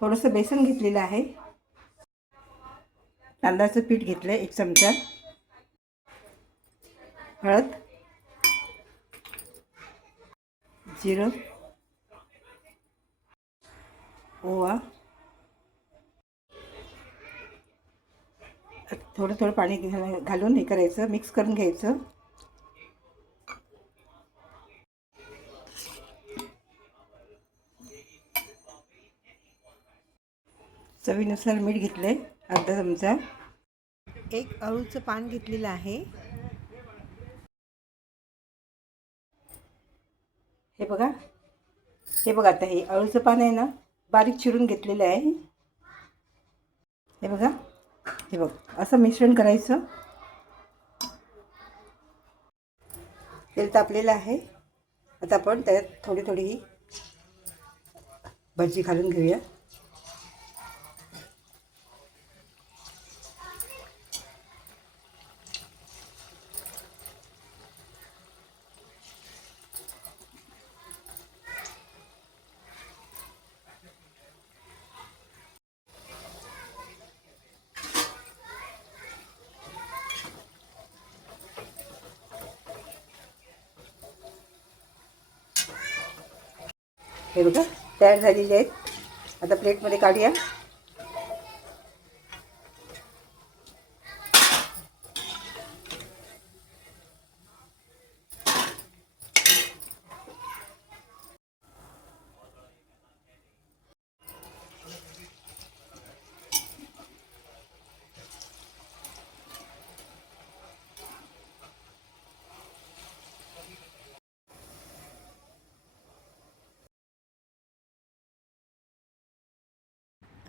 थोडंसं बेसन घेतलेलं आहे, तांदळाचं पीठ घेतलं आहे 1 चमचा, हळद, जिरं, ओवा, थोडं थोडं पाणी घालून हे करायचं, मिक्स करून घ्यायचं. चवीनुसार मीठ घेतलं आहे अर्धा चमचा. एक अळूचं पान घेतलेलं आहे, हे बघा. आता हे अळूचं पान आहे ना, बारीक चिरून घेतलेलं आहे. हे बघा, असं मिश्रण करायचं. तेल तापलेलं आहे. आता आपण त्यात थोडी थोडी भजी घालून घेऊया. हे बघा, तयार झालेले आहेत. आता प्लेटमध्ये काढूया.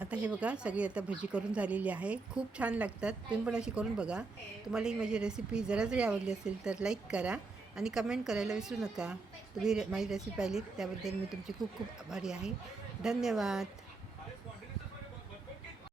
आता हे बघा, सगळी आता भजी करून झालेली आहे. खूप छान लागतात. तुम्ही पण अशी करून बघा. तुम्हाला ही माझी रेसिपी जरा जरी आवडली असेल तर लाईक करा आणि कमेंट करायला विसरू नका. तुम्ही माझी रेसिपी पाहिली त्याबद्दल मी तुमची खूप खूप आभारी आहे. धन्यवाद.